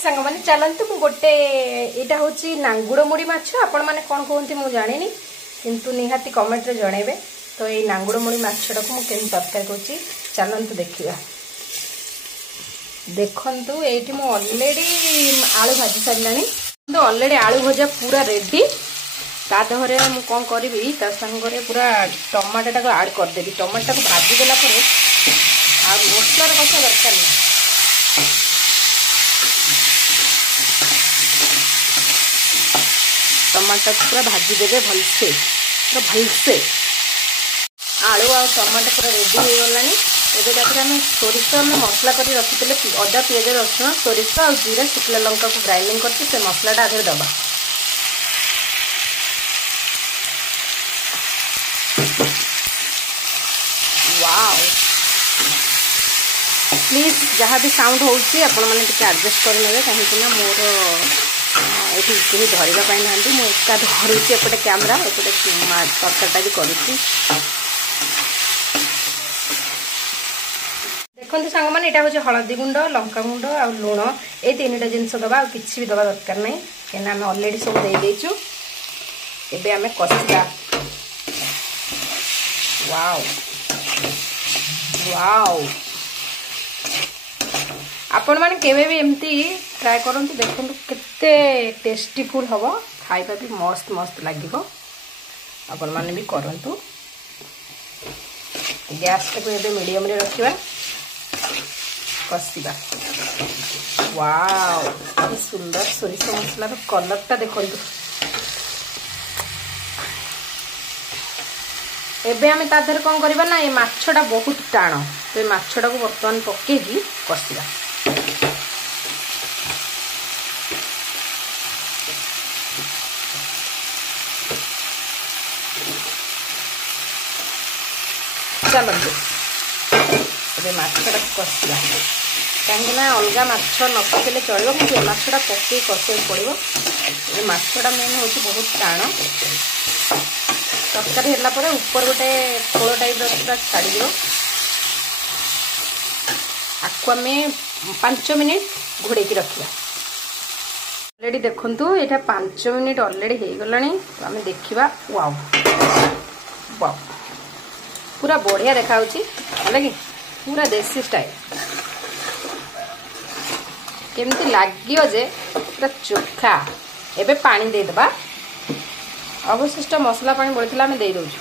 सांग मैंने चलतु मु गोटे यहाँ हूँ नांगुड़ मुड़ी माछ आपण मैंने कौन कहते मुझे जानी किंतु निहाती कमेंट रे जनइबे। तो ये नांगुड़ मुड़ी माछटा को मुझे तरकारी करुच्ची चलतु देखा। देखु ये मु अलरेडी आलू भाजी सारे तो अलरेडी आलू भजा पूरा रेडी। ता देहरे मुझे कौन करी सांगे पूरा टमाटा को आड करदेवी। टमाटा को भाजीदेला मसलार कषा दरकार नहीं। टमाटा को पूरा भाजीदेवे भलसे पूरा भलसे। आलू आ टमाटा पूरा रेडी हो गला। एवं आम सोरिष आम मसला कर रखी अदा पिज रसुण सोरिष आ जीरा शुक्ला लंका को ग्राइंडिंग करके मसलाटा आधे दबा। वाओ प्लीज जहाँ भी साउंड होची आपण माने टिके एडजस्ट कर नेबे कहीं मोर ये कहीं धरवा ना मुझे धरुची एपटे कैमरा एपटे तरकारीटा भी करुच्ची। देखो सांग मैंने यहाँ हूँ हलदी गुंड लंका गुंड आ लुण ये तीन जिनस दबा किसी भी दबा दरकार नहीं कहीं आम अलरेडी सब देचु। एबे आमे कषा। वाओ वाओ आपण मैंने केवे भी एमती ट्राए करूँ। देखो केते टेस्टीफुल हम खाइबा भी मस्त मस्त लगे। आपण मैंने भी करूँ। गैस टाक ये मीडियम रे रखा कषा। वाओ कि सुंदर सोरिष मसलार कलरटा देखो। एबे आमे ता देहरे कौन करबा ना ये माछटा बहुत टाण तो ये माछटा को बर्तमान पकेगी कषा। चलते ये माछटा कषा कहीं अलग माछ न पकेले चलो कि माछटा पकई कषा पड़ो। ये माछटा मेन हूँ बहुत टाण। तरकारी है ऊपर गोटे खोल टाइप पूरा छाड़ आपको आम 5 मिनिट घोड़े रखा। अलरेडी देखु ये 5 मिनिट अलरेडी हो गला। तो आम देखा। वाओ वाओ पूरा बढ़िया देखा है कि पूरा देसी स्टाइल केमती लगे जे पूरा चोखा। एबे पानी दे दबा। अवशिष्ट मसला पानी बढ़ी आम दे दौचु।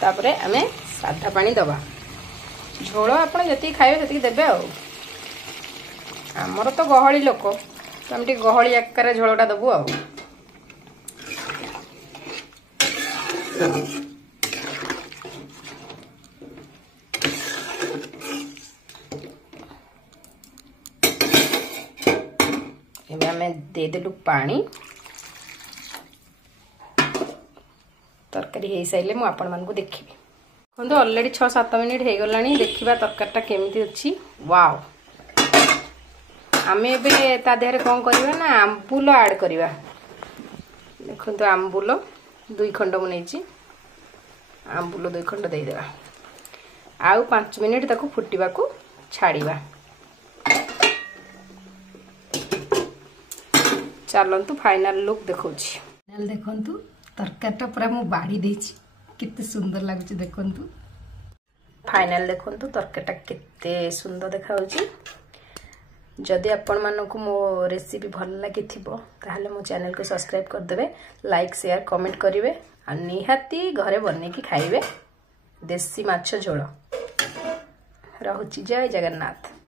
तापर आम साधा पानी दबा। झोल आप जी खाइबे से देवे। आमर तो गहली लोक तो आम गहली आकार झोलटा दबू। देदेलु पानी तरकारी हो सारे मुझे आपण मानक देखी। देखो अलरेडी 6-7 मिनिट हो गला। देखा तरकारीटा केमती अच्छी। वाओ आम ए देहरे कौन करवा ना आंबुल ऐड करवा। देखो आंबुल 2 खंड मुझे आंबुल 2 खंड देदेवा। आउ 5 मिनिट ताको फुटवा को छाड़वा। चलतु फाइनल लुक देखा। देखु तरकारीटा पूरा मु बाड़ी देछि कितने सुंदर लगुच। देखु फाइनल देखु तरकारीटा केते सुंदर देखा। जदि आपण मानक मो रेसिपी भल लगी ताहले मो चैनल को सब्सक्राइब करदेवे लाइक शेयर कमेंट करेंगे आ निहाती घरे बने की खाइबे देसी माछ झोल। रहुची जय जगन्नाथ।